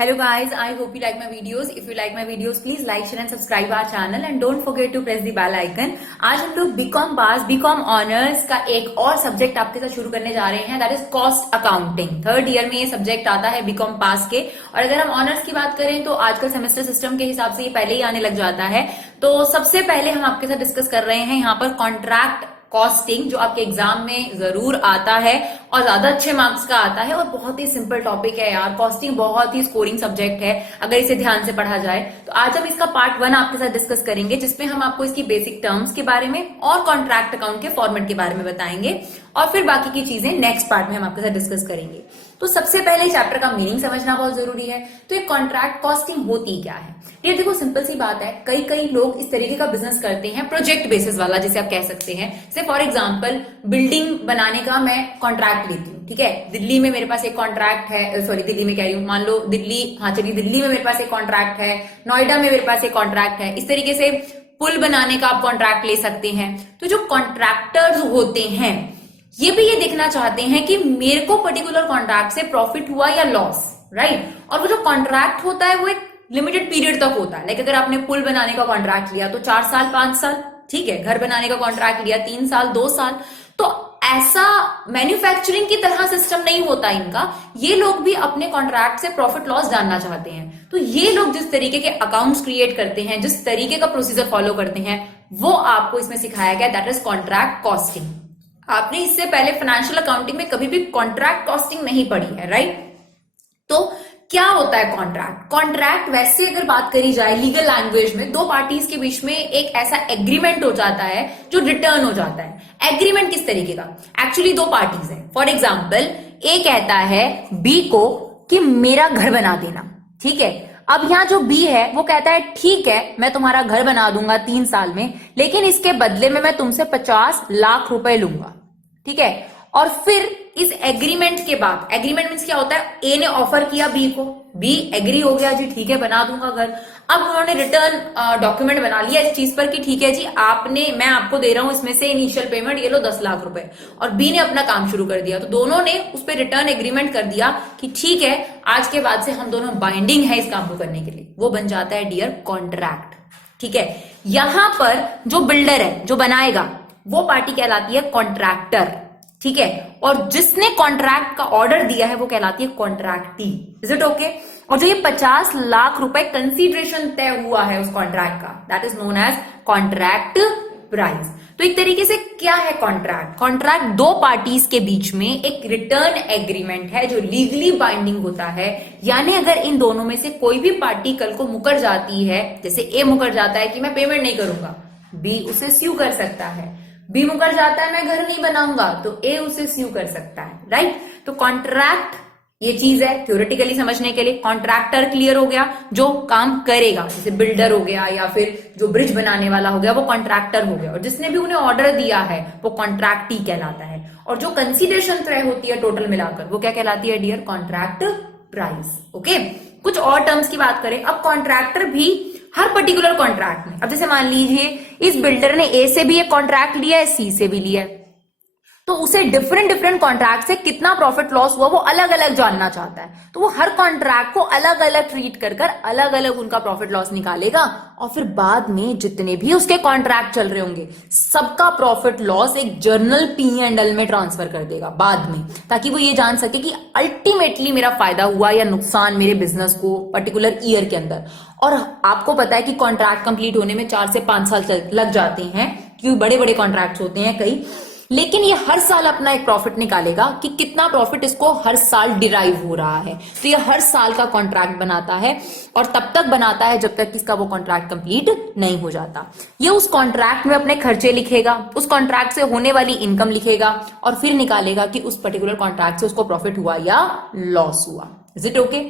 Hello guys, I hope you like my videos. If you like my videos, please like, share and subscribe our channel and don't forget to press the bell icon. आज हम लोग BCom pass, BCom honours का एक और subject आपके साथ शुरू करने जा रहे हैं, that is cost accounting. Third year में ये सब्जेक्ट आता है बीकॉम पास के। और अगर हम ऑनर्स की बात करें तो आजकल सेमेस्टर सिस्टम के हिसाब से ये पहले ही आने लग जाता है। तो सबसे पहले हम आपके साथ डिस्कस कर रहे हैं यहाँ पर कॉन्ट्रैक्ट कॉस्टिंग, जो आपके एग्जाम में जरूर आता है और ज्यादा अच्छे मार्क्स का आता है और बहुत ही सिंपल टॉपिक है यार। कॉस्टिंग बहुत ही स्कोरिंग सब्जेक्ट है अगर इसे ध्यान से पढ़ा जाए। तो आज हम इसका पार्ट 1 आपके साथ डिस्कस करेंगे, जिसमें हम आपको इसकी बेसिक टर्म्स के बारे में और कॉन्ट्रैक्ट अकाउंट के फॉर्मेट के बारे में बताएंगे और फिर बाकी की चीजें नेक्स्ट पार्ट में हम आपके साथ डिस्कस करेंगे। तो सबसे पहले चैप्टर का मीनिंग समझना बहुत जरूरी है। तो ये कॉन्ट्रैक्ट कॉस्टिंग होती क्या है? ये देखो सिंपल सी बात है, कई लोग इस तरीके का बिजनेस करते हैं, प्रोजेक्ट बेसिस वाला जिसे आप कह सकते हैं। जैसे फॉर एग्जांपल बिल्डिंग बनाने का मैं कॉन्ट्रैक्ट लेती हूँ, ठीक है। दिल्ली में मेरे पास एक कॉन्ट्रैक्ट है, सॉरी दिल्ली में कह रही हूँ, मान लो दिल्ली, हाँ चलिए दिल्ली में मेरे पास एक कॉन्ट्रैक्ट है, नोएडा में मेरे पास एक कॉन्ट्रैक्ट है। इस तरीके से पुल बनाने का आप कॉन्ट्रैक्ट ले सकते हैं। तो जो कॉन्ट्रैक्टर्स होते हैं ये भी ये देखना चाहते हैं कि मेरे को पर्टिकुलर कॉन्ट्रैक्ट से प्रॉफिट हुआ या लॉस, राइट। और वो जो कॉन्ट्रैक्ट होता है वो एक लिमिटेड पीरियड तक होता है। लाइक अगर आपने पुल बनाने का कॉन्ट्रैक्ट लिया तो 4 साल 5 साल, ठीक है। घर बनाने का कॉन्ट्रैक्ट लिया 3 साल 2 साल। तो ऐसा मैन्युफैक्चरिंग की तरह सिस्टम नहीं होता इनका। ये लोग भी अपने कॉन्ट्रैक्ट से प्रॉफिट लॉस जानना चाहते हैं। तो ये लोग जिस तरीके के अकाउंट्स क्रिएट करते हैं, जिस तरीके का प्रोसीजर फॉलो करते हैं, वो आपको इसमें सिखाया गया, दैट इज कॉन्ट्रैक्ट कॉस्टिंग। आपने इससे पहले फाइनेंशियल अकाउंटिंग में कभी भी कॉन्ट्रैक्ट कॉस्टिंग नहीं पढ़ी है, राइट। तो क्या होता है कॉन्ट्रैक्ट? कॉन्ट्रैक्ट वैसे अगर बात करी जाए लीगल लैंग्वेज में, दो पार्टीज के बीच में एक ऐसा एग्रीमेंट हो जाता है जो रिटर्न हो जाता है। एग्रीमेंट किस तरीके का? एक्चुअली दो पार्टीज हैं। फॉर एग्जाम्पल ए कहता है बी को कि मेरा घर बना देना, ठीक है। अब यहाँ जो बी है वो कहता है ठीक है मैं तुम्हारा घर बना दूंगा 3 साल में, लेकिन इसके बदले में मैं तुमसे 50 लाख रुपए लूंगा, ठीक है। और फिर इस एग्रीमेंट के बाद, एग्रीमेंट मींस क्या होता है, ए ने ऑफर किया बी को, बी एग्री हो गया, जी ठीक है बना दूंगा घर। अब उन्होंने रिटर्न डॉक्यूमेंट बना लिया इस चीज पर कि ठीक है जी मैं आपको दे रहा हूं इसमें से इनिशियल पेमेंट, ये लो 10 लाख रुपए। और बी ने अपना काम शुरू कर दिया। तो दोनों ने उस पर रिटर्न एग्रीमेंट कर दिया कि ठीक है आज के बाद से हम दोनों बाइंडिंग है इस काम को करने के लिए। वो बन जाता है डियर कॉन्ट्रैक्ट, ठीक है। यहां पर जो बिल्डर है, जो बनाएगा, वो पार्टी कहलाती है कॉन्ट्रैक्टर, ठीक है। और जिसने कॉन्ट्रैक्ट का ऑर्डर दिया है वो कहलाती है कॉन्ट्रैक्टी। Is it okay? और जो ये 50 लाख रुपए कंसीडरेशन तय हुआ है उस कॉन्ट्रैक्ट का, that is known as contract price. तो एक तरीके से क्या है कॉन्ट्रैक्ट? कॉन्ट्रैक्ट दो पार्टीज के बीच में एक रिटर्न एग्रीमेंट है जो लीगली बाइंडिंग होता है। यानी अगर इन दोनों में से कोई भी पार्टी कल को मुकर जाती है, जैसे ए मुकर जाता है कि मैं पेमेंट नहीं करूंगा, बी उसे स्यू कर सकता है। बी मुकर जाता है मैं घर नहीं बनाऊंगा, तो ए उसे स्यू कर सकता है, राइट। तो कॉन्ट्रैक्ट ये चीज है थ्योरेटिकली समझने के लिए। कॉन्ट्रैक्टर क्लियर हो गया, जो काम करेगा, जैसे बिल्डर हो गया या फिर जो ब्रिज बनाने वाला हो गया वो कॉन्ट्रैक्टर हो गया। और जिसने भी उन्हें ऑर्डर दिया है वो कॉन्ट्रैक्टी कहलाता है। और जो कंसीडरेशन तय होती है टोटल मिलाकर वो क्या कहलाती है डियर? Contract price. ओके, कुछ और टर्म्स की बात करें। अब कॉन्ट्रैक्टर भी हर पर्टिकुलर कॉन्ट्रैक्ट में, अब जैसे मान लीजिए इस बिल्डर ने ए से भी एक कॉन्ट्रैक्ट लिया है, सी से भी लिया है, तो उसे डिफरेंट कॉन्ट्रैक्ट से कितना प्रॉफिट लॉस हुआ वो अलग अलग जानना चाहता है। तो वो हर कॉन्ट्रैक्ट को अलग अलग ट्रीट कर अलग अलग उनका प्रॉफिट लॉस निकालेगा और फिर बाद में जितने भी उसके कॉन्ट्रैक्ट चल रहे होंगे सबका प्रॉफिट लॉस एक जर्नल P&L में ट्रांसफर कर देगा बाद में, ताकि वो ये जान सके कि अल्टीमेटली मेरा फायदा हुआ या नुकसान मेरे बिजनेस को पर्टिकुलर ईयर के अंदर। और आपको पता है कि कॉन्ट्रैक्ट कंप्लीट होने में 4 से 5 साल लग जाते हैं, क्योंकि बड़े बड़े कॉन्ट्रैक्ट होते हैं कई। लेकिन ये हर साल अपना एक प्रॉफिट निकालेगा कि कितना प्रॉफिट इसको हर साल डिराइव हो रहा है। तो ये हर साल का कॉन्ट्रैक्ट बनाता है और तब तक बनाता है जब तक इसका वो कॉन्ट्रैक्ट कंप्लीट नहीं हो जाता। ये उस कॉन्ट्रैक्ट में अपने खर्चे लिखेगा, उस कॉन्ट्रैक्ट से होने वाली इनकम लिखेगा और फिर निकालेगा कि उस पर्टिकुलर कॉन्ट्रैक्ट से उसको प्रॉफिट हुआ या लॉस हुआ। Is it okay?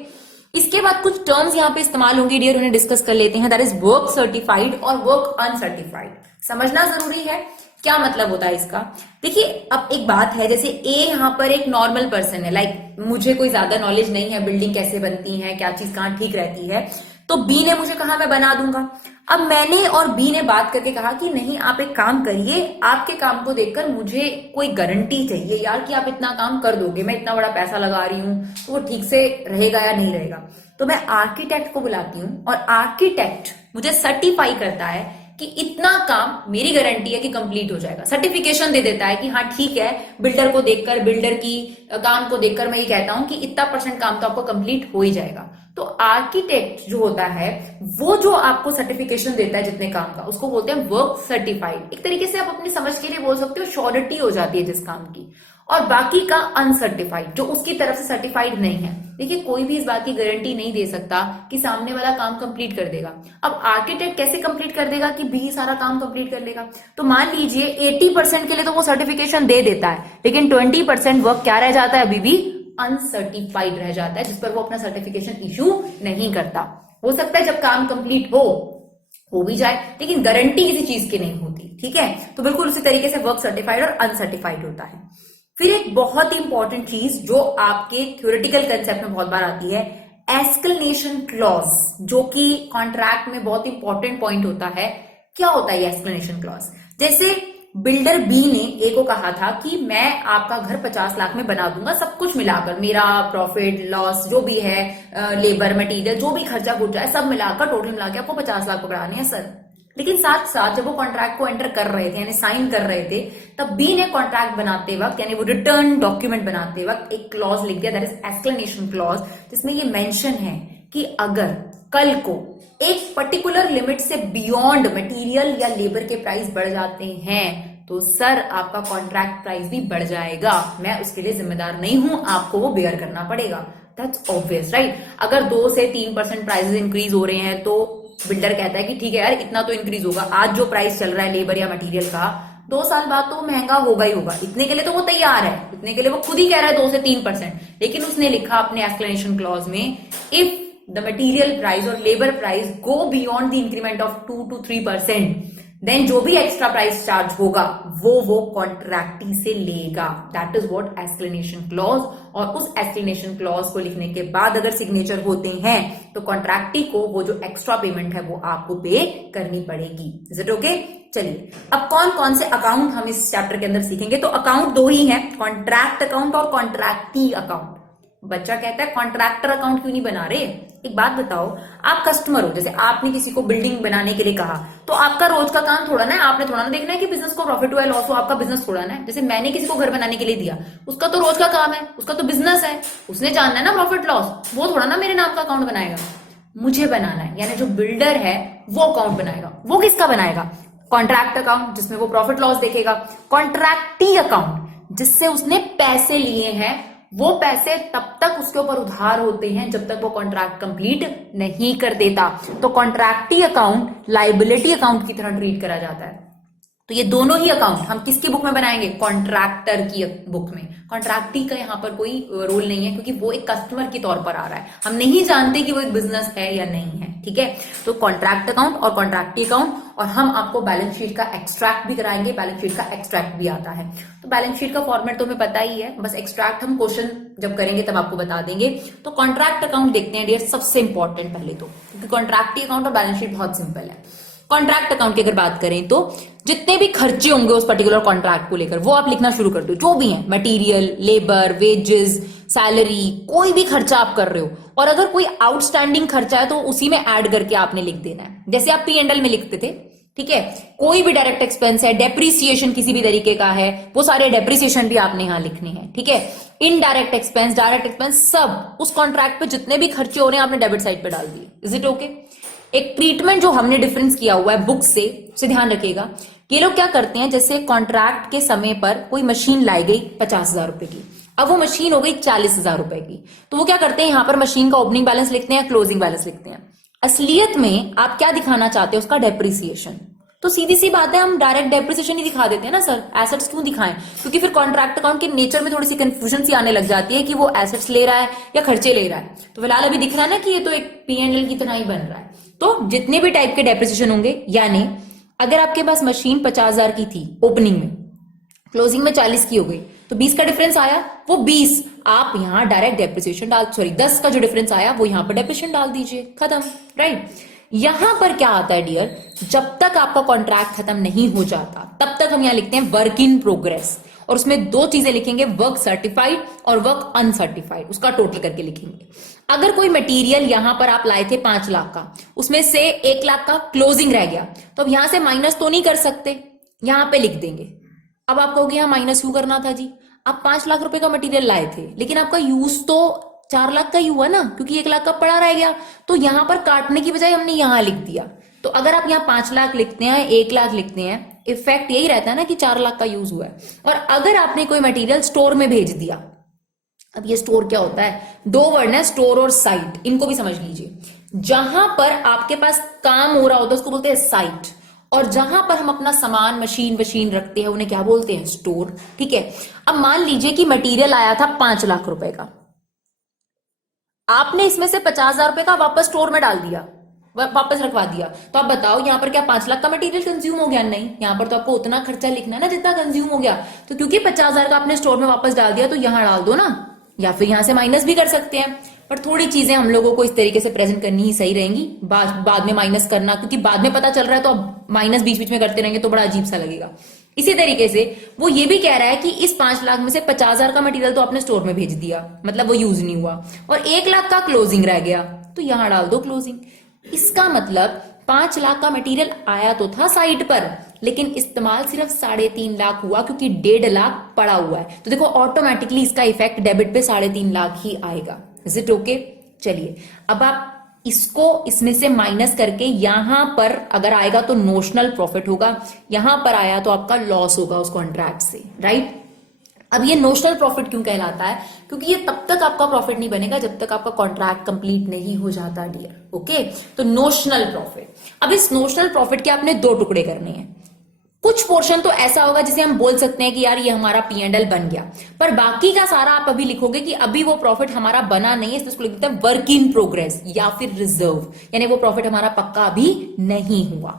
इसके बाद कुछ टर्म्स यहाँ पे इस्तेमाल होंगे डियर, उन्हें डिस्कस कर लेते हैं। दैट इज वर्क सर्टिफाइड और वर्क अनसर्टिफाइड। समझना जरूरी है क्या मतलब होता है इसका। देखिए अब एक बात है, जैसे ए यहाँ पर एक नॉर्मल पर्सन है, लाइक मुझे कोई ज्यादा नॉलेज नहीं है बिल्डिंग कैसे बनती है, क्या चीज कहाँ ठीक रहती है, तो बी ने मुझे कहा मैं बना दूंगा। अब मैंने और बी ने बात करके कहा कि नहीं, आप एक काम करिए, आपके काम को देखकर मुझे कोई गारंटी चाहिए यार कि आप इतना काम कर दोगे, मैं इतना बड़ा पैसा लगा रही हूं तो वो ठीक से रहेगा या नहीं रहेगा। तो मैं आर्किटेक्ट को बुलाती हूँ और आर्किटेक्ट मुझे सर्टिफाई करता है कि इतना काम मेरी गारंटी है कि कंप्लीट हो जाएगा। सर्टिफिकेशन दे देता है कि हाँ ठीक है, बिल्डर को देखकर, बिल्डर की काम को देखकर मैं ये कहता हूं कि इतना % काम तो आपको कंप्लीट हो ही जाएगा। तो आर्किटेक्ट जो होता है वो जो आपको सर्टिफिकेशन देता है जितने काम का, उसको बोलते हैं वर्क सर्टिफाइड। एक तरीके से आप अपनी समझ के लिए बोल सकते हो श्योरिटी हो जाती है जिस काम की। और बाकी का अनसर्टिफाइड, जो उसकी तरफ से सर्टिफाइड नहीं है। देखिए, कोई भी इस बात की गारंटी नहीं दे सकता कि सामने वाला काम कंप्लीट कर देगा। अब आर्किटेक्ट कैसे कंप्लीट कर देगा कि बी सारा काम कंप्लीट कर लेगा? तो मान लीजिए 80% के लिए तो वो सर्टिफिकेशन दे देता है, लेकिन 20% वर्क क्या रह जाता है, अभी भी अनसर्टिफाइड रह जाता है, जिस पर वो अपना सर्टिफिकेशन इश्यू नहीं करता। हो सकता है जब काम कंप्लीट हो भी जाए, लेकिन गारंटी किसी चीज की नहीं होती। ठीक है, तो बिल्कुल उसी तरीके से वर्क सर्टिफाइड और अनसर्टिफाइड होता है। फिर एक बहुत ही इंपॉर्टेंट चीज जो आपके थ्योरेटिकल कंसेप्ट में बहुत बार आती है, एस्क्लेनेशन क्लॉज, जो कि कॉन्ट्रैक्ट में बहुत इंपॉर्टेंट पॉइंट होता है। क्या होता है एस्क्लेनेशन क्लॉज? जैसे बिल्डर बी ने ए को कहा था कि मैं आपका घर 50 लाख में बना दूंगा, सब कुछ मिलाकर, मेरा प्रॉफिट लॉस जो भी है, लेबर मटेरियल जो भी खर्चा खुर्चा है सब मिलाकर, टोटल मिला के आपको 50 लाख पकड़ाने हैं सर। लेकिन साथ साथ जब वो कॉन्ट्रैक्ट को एंटर कर रहे थे, यानी साइन कर रहे थे, तब बी ने कॉन्ट्रैक्ट बनाते वक्त, यानी वो रिटर्न डॉक्यूमेंट बनाते वक्त एक क्लॉज लिख दिया, दैट इज एस्क्लेनेशन क्लॉज, जिसमें ये मेंशन है कि अगर कल को एक पर्टिकुलर लिमिट से बियॉन्ड मटेरियल या लेबर के प्राइस बढ़ जाते हैं तो सर आपका कॉन्ट्रैक्ट प्राइस भी बढ़ जाएगा, मैं उसके लिए जिम्मेदार नहीं हूं, आपको वो बेयर करना पड़ेगा। That's obvious, right? अगर 2 से 3% प्राइसेस इंक्रीज हो रहे हैं तो बिल्डर कहता है कि ठीक है यार, इतना तो इंक्रीज होगा, आज जो प्राइस चल रहा है लेबर या मटेरियल का, 2 साल बाद तो महंगा होगा ही होगा। इतने के लिए तो वो तैयार है, इतने के लिए वो खुद ही कह रहा है 2 से 3%, लेकिन उसने लिखा अपने एक्सप्लेनेशन क्लॉज में, इफ द मटेरियल प्राइस और labour price go beyond the increment of 2 to 3%, then जो भी एक्स्ट्रा प्राइस चार्ज होगा वो कॉन्ट्रैक्टी से लेगा। That is what escalation clause. और उस एस्क्लेनेशन क्लॉज को लिखने के बाद अगर सिग्नेचर होते हैं तो कॉन्ट्रैक्टी को वो जो एक्स्ट्रा पेमेंट है वो आपको पे करनी पड़ेगी। Is it okay? चलिए, अब कौन कौन से अकाउंट हम इस चैप्टर के अंदर सीखेंगे? तो अकाउंट 2 ही हैं, कॉन्ट्रैक्ट अकाउंट और कॉन्ट्रैक्टी अकाउंट। बच्चा कहता है कॉन्ट्रैक्टर अकाउंट क्यों नहीं बना रहे? एक बात बताओ, आप कस्टमर हो, जैसे आपने किसी को बिल्डिंग बनाने के लिए कहा, तो आपका रोज का काम थोड़ा ना है, आपने थोड़ा ना देखना है कि बिजनेस को प्रॉफिट हुआ है लॉस हो, आपका बिजनेस थोड़ा ना है। जैसे मैंने किसी को घर बनाने के लिए दिया, उसका तो रोज का काम है, उसका तो बिजनेस है, उसने जानना है ना प्रॉफिट लॉस, वो थोड़ा ना मेरे नाम का अकाउंट बनाएगा, मुझे बनाना है। यानी जो बिल्डर है वो अकाउंट बनाएगा। वो किसका बनाएगा? कॉन्ट्रैक्ट अकाउंट, जिसमें वो प्रॉफिट लॉस देखेगा। कॉन्ट्रैक्टी अकाउंट, जिससे उसने पैसे लिए हैं, वो पैसे तब तक उसके ऊपर उधार होते हैं जब तक वो कॉन्ट्रैक्ट कंप्लीट नहीं कर देता। तो कॉन्ट्रैक्टी अकाउंट लायबिलिटी अकाउंट की तरह ट्रीट करा जाता है। तो ये दोनों ही अकाउंट हम किसकी बुक में बनाएंगे? कॉन्ट्रैक्टर की बुक में। कॉन्ट्रैक्टी का यहाँ पर कोई रोल नहीं है, क्योंकि वो एक कस्टमर के तौर पर आ रहा है, हम नहीं जानते कि वो एक बिजनेस है या नहीं है। ठीक है, तो कॉन्ट्रैक्ट अकाउंट और कॉन्ट्रैक्टी अकाउंट, और हम आपको बैलेंस शीट का एक्सट्रैक्ट भी कराएंगे, बैलेंस शीट का एक्सट्रैक्ट भी आता है। तो बैलेंस शीट का फॉर्मेट तो हमें पता ही है, बस एक्सट्रैक्ट हम क्वेश्चन जब करेंगे तब आपको बता देंगे। तो कॉन्ट्रैक्ट अकाउंट देखते हैं डियर, सबसे इंपॉर्टेंट पहले तो, क्योंकि कॉन्ट्रैक्टी अकाउंट और बैलेंस शीट बहुत सिंपल है। कॉन्ट्रैक्ट अकाउंट की अगर बात करें तो जितने भी खर्चे होंगे उस पर्टिकुलर कॉन्ट्रैक्ट को लेकर, वो आप लिखना शुरू कर दो, जो भी है, मटेरियल, लेबर, वेजेस, सैलरी, कोई भी खर्चा आप कर रहे हो। और अगर कोई आउटस्टैंडिंग खर्चा है तो उसी में ऐड करके आपने लिख देना है, जैसे आप P&L में लिखते थे। ठीक है, कोई भी डायरेक्ट एक्सपेंस है, डेप्रिसिएशन किसी भी तरीके का है, वो सारे डेप्रिसिएशन भी आपने यहां लिखने हैं। ठीक है, इनडायरेक्ट एक्सपेंस, डायरेक्ट एक्सपेंस, सब उस कॉन्ट्रैक्ट पे जितने भी खर्चे हो रहे हैं आपने डेबिट साइड पे डाल दिए। Is it okay? एक ट्रीटमेंट जो हमने डिफरेंस किया हुआ है बुक से ध्यान रखिएगा। ये लोग क्या करते हैं, जैसे कॉन्ट्रैक्ट के समय पर कोई मशीन लाई गई 50,000 रुपए की, अब वो मशीन हो गई 40,000 रुपए की, तो वो क्या करते हैं, यहां पर मशीन का ओपनिंग बैलेंस लिखते हैं, क्लोजिंग बैलेंस लिखते हैं। असलियत में आप क्या दिखाना चाहते हैं? उसका डेप्रिसिएशन। तो सीधी सी बात है, हम डायरेक्ट डेप्रिसिएशन ही दिखा देते हैं ना सर, एसेट्स क्यों दिखाएं? क्योंकि फिर कॉन्ट्रैक्ट अकाउंट के नेचर में थोड़ी सी कंफ्यूजन सी आने लग जाती है कि वो एसेट्स ले रहा है या खर्चे ले रहा है। तो फिलहाल अभी दिख रहा है ना कि ये तो एक P&L की तरह ही बन रहा है। तो जितने भी टाइप के डेप्रिसिएशन होंगे, यानी अगर आपके पास मशीन 50,000 की थी ओपनिंग में, क्लोजिंग में 40 की हो गई, तो 20 का डिफरेंस आया, वो 20 आप यहां डायरेक्ट डेप्रिसिएशन डाल, सॉरी 10 का जो डिफरेंस आया वो यहां पर डेप्रिसिएशन डाल दीजिए, खत्म, राइट। यहां पर क्या आता है डियर, जब तक आपका कॉन्ट्रैक्ट खत्म नहीं हो जाता तब तक हम यहां लिखते हैं वर्क इन प्रोग्रेस, और उसमें दो चीजें लिखेंगे, वर्क सर्टिफाइड और वर्क अनसर्टिफाइड, उसका टोटल करके लिखेंगे। अगर कोई मटेरियल यहां पर आप लाए थे 5 लाख का, उसमें से 1 लाख का क्लोजिंग रह गया, तो अब यहां से माइनस तो नहीं कर सकते, यहां पे लिख देंगे। अब आप कहोगे यहां माइनस क्यों करना था जी, आप 5 लाख रुपए का मटेरियल लाए थे लेकिन आपका यूज तो 4 लाख का ही हुआ ना, क्योंकि 1 लाख का पड़ा रह गया, तो यहां पर काटने की बजाय हमने यहां लिख दिया। तो अगर आप यहां 5 लाख लिखते हैं, 1 लाख लिखते हैं, इफेक्ट यही रहता है ना कि 4 लाख का यूज हुआ है। और अगर आपने कोई मटेरियल स्टोर में भेज दिया, अब ये स्टोर क्या होता है, दो वर्ड है स्टोर और साइट, इनको भी समझ लीजिए। जहां पर आपके पास काम हो रहा होता है उसको बोलते हैं साइट, और जहां पर हम अपना सामान मशीन रखते हैं उन्हें क्या बोलते हैं, स्टोर, ठीक है। अब मान लीजिए कि मटेरियल आया था 5 लाख रुपए का, आपने इसमें से 50,000 रुपए का वापस स्टोर में डाल दिया, वापस रखवा दिया, तो आप बताओ यहां पर क्या 5 लाख का मटेरियल कंज्यूम हो गया, नहीं, यहां पर तो आपको उतना खर्चा लिखना है ना जितना कंज्यूम हो गया। तो क्योंकि 50,000 का आपने स्टोर में वापस डाल दिया तो यहां डाल दो ना, या फिर यहां से माइनस भी कर सकते हैं, पर थोड़ी चीजें हम लोगों को इस तरीके से प्रेजेंट करनी ही सही रहेंगी, बाद में माइनस करना, क्योंकि बाद में पता चल रहा है तो अब माइनस बीच बीच में करते रहेंगे तो बड़ा अजीब सा लगेगा। इसी तरीके से वो ये भी कह रहा है कि इस 5 लाख में से 50,000 का मटेरियल तो आपने स्टोर में भेज दिया, मतलब वो यूज नहीं हुआ, और 1 लाख का क्लोजिंग रह गया, तो यहां डाल दो क्लोजिंग। इसका मतलब 5 लाख का मटेरियल आया तो था साइट पर, लेकिन इस्तेमाल सिर्फ 3.5 लाख हुआ, क्योंकि 1.5 लाख पड़ा हुआ है। तो देखो ऑटोमेटिकली इसका इफेक्ट डेबिट पे 3.5 लाख ही आएगा। Is it okay? चलिए अब आप इसको इसमें से माइनस करके यहां पर अगर आएगा तो नोशनल प्रॉफिट होगा, यहां पर आया तो आपका लॉस होगा उस कॉन्ट्रैक्ट से, राइट। अब ये नोशनल प्रॉफिट क्यों कहलाता है, क्योंकि ये तब तक आपका प्रॉफिट नहीं बनेगा जब तक आपका कॉन्ट्रैक्ट कंप्लीट नहीं हो जाता डियर, ओके। तो नोशनल प्रॉफिट, अब इस नोशनल प्रॉफिट के आपने 2 टुकड़े करने हैं। कुछ पोर्शन तो ऐसा होगा जिसे हम बोल सकते हैं कि यार ये हमारा P&L बन गया, पर बाकी का सारा आप अभी लिखोगे कि अभी वो प्रॉफिट हमारा बना नहीं है, इसको लिख देते हैं वर्क इन प्रोग्रेस या फिर रिजर्व, यानी वो प्रॉफिट हमारा पक्का अभी नहीं हुआ।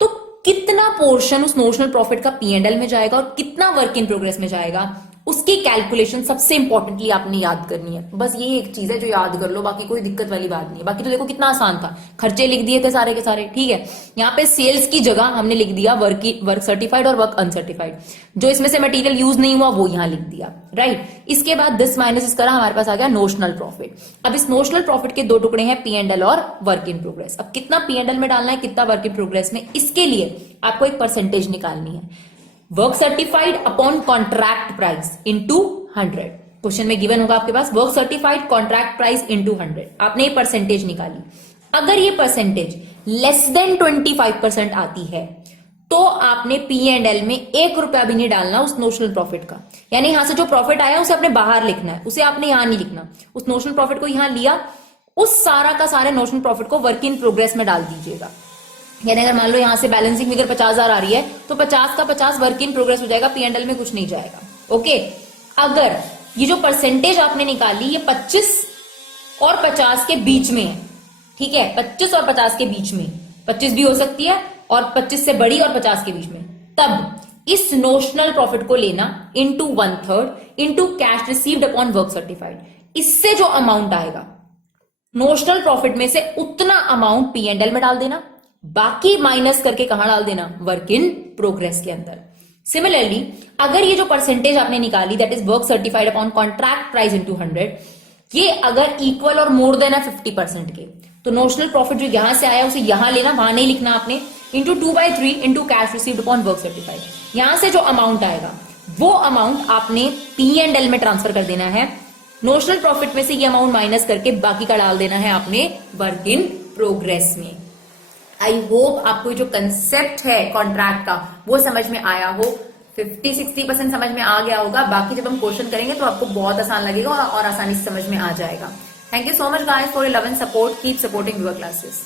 तो कितना पोर्शन उस नोशनल प्रॉफिट का P&L में जाएगा और कितना वर्क इन प्रोग्रेस में जाएगा, उसकी कैलकुलेशन सबसे इंपॉर्टेंटली आपने याद करनी है। बस ये एक चीज है जो याद कर लो, बाकी कोई दिक्कत वाली बात नहीं है। बाकी तो देखो कितना आसान था, खर्चे लिख दिए थे सारे के सारे, ठीक है। यहाँ पे सेल्स की जगह हमने लिख दिया वर्क सर्टिफाइड और वर्क अनसर्टिफाइड, जो इसमें से मटेरियल यूज नहीं हुआ वो यहां लिख दिया, राइट। इसके बाद 10 माइनस इस तरह हमारे पास आ गया नोशनल प्रॉफिट। अब इस नोशनल प्रॉफिट के 2 टुकड़े हैं, P&L और वर्क इन प्रोग्रेस। अब कितना P&L में डालना है, कितना वर्क इन प्रोग्रेस में, इसके लिए आपको एक परसेंटेज निकालनी है। Work certified upon contract price into 100। Question में गिवन होगा आपके पास work certified contract price into 100, आपने ये परसेंटेज निकाली। अगर ये परसेंटेज लेस देन 25% आती है तो आपने P&L में 1 रुपया भी नहीं डालना उस नोशनल प्रॉफिट का, यानी यहां से जो प्रॉफिट आया उसे आपने बाहर लिखना है, उसे आपने यहां नहीं लिखना। उस नोशनल प्रॉफिट को यहां लिया, उस सारा का सारे नोशनल प्रॉफिट को वर्क इन प्रोग्रेस में डाल दीजिएगा। यानी अगर मान लो यहां से बैलेंसिंग फिगर 50,000 आ रही है तो 50 का 50 वर्क इन प्रोग्रेस हो जाएगा, P&L में कुछ नहीं जाएगा, ओके। अगर ये जो परसेंटेज आपने निकाली ये 25 और 50 के बीच में है, ठीक है, 25 और 50 के बीच में, 25 भी हो सकती है और 25 से बड़ी और 50 के बीच में, तब इस नोशनल प्रॉफिट को लेना into 1/3 into cash received upon work certified. इससे जो अमाउंट आएगा नोशनल प्रॉफिट में से उतना अमाउंट P&L में डाल देना, बाकी माइनस करके कहां डाल देना, वर्क इन प्रोग्रेस के अंदर। सिमिलरली अगर ये जो परसेंटेज आपने निकाली that is work certified upon contract price into 100, ये अगर इक्वल और मोर देन है 50% के, तो नोशनल प्रॉफिट जो यहां से आया उसे यहां लेना, वहां नहीं लिखना आपने, into 2/3 into cash received upon work certified. यहां से जो अमाउंट आएगा वो अमाउंट आपने P&L में ट्रांसफर कर देना है, नोशनल प्रॉफिट में से ये अमाउंट माइनस करके बाकी का डाल देना है आपने वर्क इन प्रोग्रेस में। आई होप आपको जो कंसेप्ट है कॉन्ट्रैक्ट का वो समझ में आया हो, 50-60% समझ में आ गया होगा। बाकी जब हम क्वेश्चन करेंगे तो आपको बहुत आसान लगेगा और आसानी से समझ में आ जाएगा। Thank you so much guys for your love and support, keep supporting your classes.